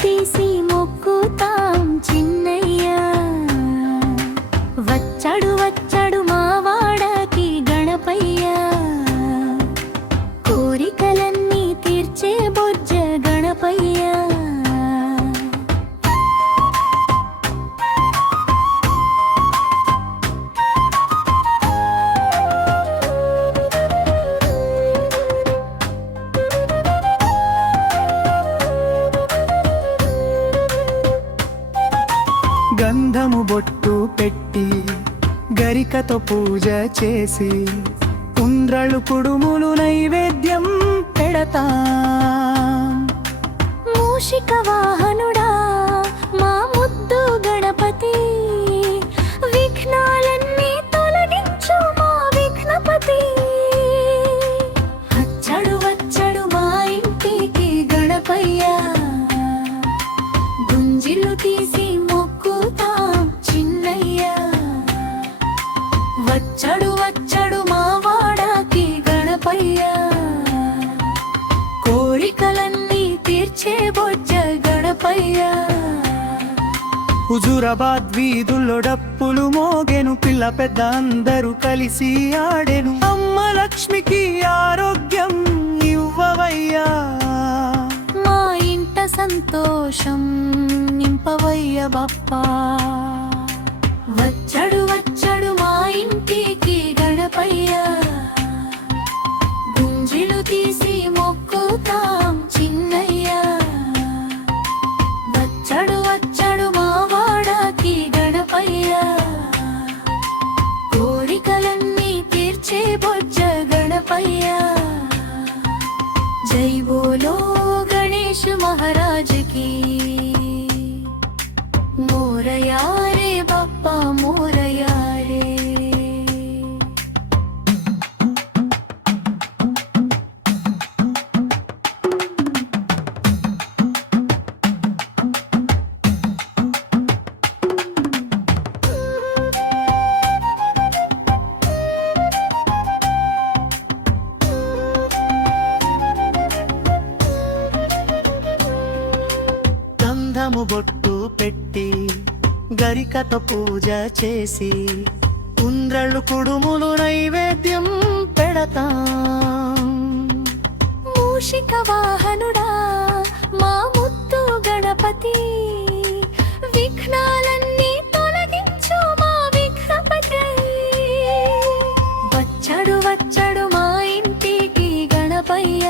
తీసి మొక్కుతాం చిన్నయ్య. వచ్చాడు వచ్చాడు మా వాడకి గణపయ్య, కోరికలన్నీ తీర్చే బొజ్జ గణపయ్య. గంధము బొట్టు పెట్టి గరికతో పూజ చేసి ఉండ్రళ్ళు కుడుములు నైవేద్యం పెడతాం. మూషిక వాహనుడా మా ముద్దు గణపతి, విఘ్నాలన్నీ తొలగించు మా విఘ్నపతి. వచ్చాడు వచ్చాడు మా ఇంటికి గణపయ్య, గుంజిలు తీసి మొక్కుతాం చిన్నయ్య. వచ్చాడు వచ్చాడు మా వాడకి గణపయ్య, కోరికలన్నీ తీర్చే బొజ్జ గణపయ్య. హుజూరాబాద్ వీధుల్లో డప్పులు మోగెను, పిల్ల పెద్ద అందరూ కలిసి ఆడెను. అమ్మ లక్ష్మికి ఆరోగ్యం ఇవ్వవయ్యా, మా ఇంట సంతోషం నింపవయ్య బప్పా. వచ్చాడు వచ్చాడు మా ఇంటికి గణపయ్య, గుంజిలు తీసి మొక్కుతాం చిన్నయ్య. వచ్చాడు వచ్చాడు మా వాడకి గణపయ్య, కోరికలన్నీ తీర్చే బొజ్జ గణపయ్య. జై బోలో గణేష్ మహారాజ్ की, मोरया रे बप्पा मोरया रे. గంధము బొట్టు పెట్టి గరికతో పూజ చేసి ఉండ్రళ్ళు కుడుములు నైవేద్యం పెడతాం. మూషిక వాహనుడా మా ముద్దు గణపతి, విఘ్నాలన్నీ తొలగించు మా విఘ్నపతి. వచ్చాడు వచ్చాడు మా ఇంటికి గణపయ్య,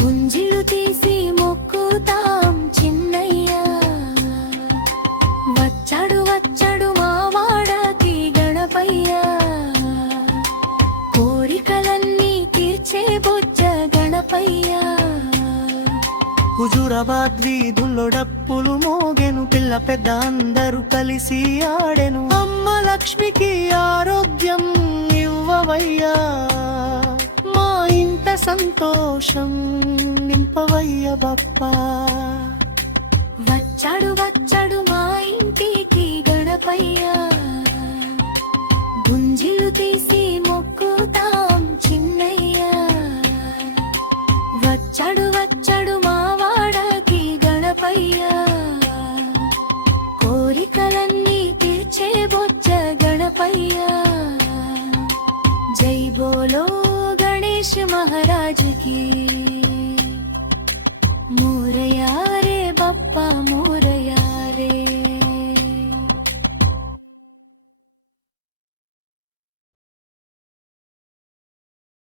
గుంజిలు తీసి మొక్కుతాం చిన్నయ్య. వచ్చాడు వచ్చాడు మా వాడకి గణపయ్య, కోరికలన్నీ తీర్చే బొజ్జ గణపయ్య. హుజూరాబాద్ వీధుల్లో డప్పులు మోగెను, పిల్ల పెద్ద అందరూ కలిసి ఆడెను. అమ్మ లక్ష్మికి ఆరోగ్యం ఇవ్వవయ్యా, మా ఇంట సంతోషం నింపవయ్య బప్పా. వచ్చాడు వచ్చాడు మా ఇంటికి గణపయ్య, గుంజిలు తీసి మొక్కు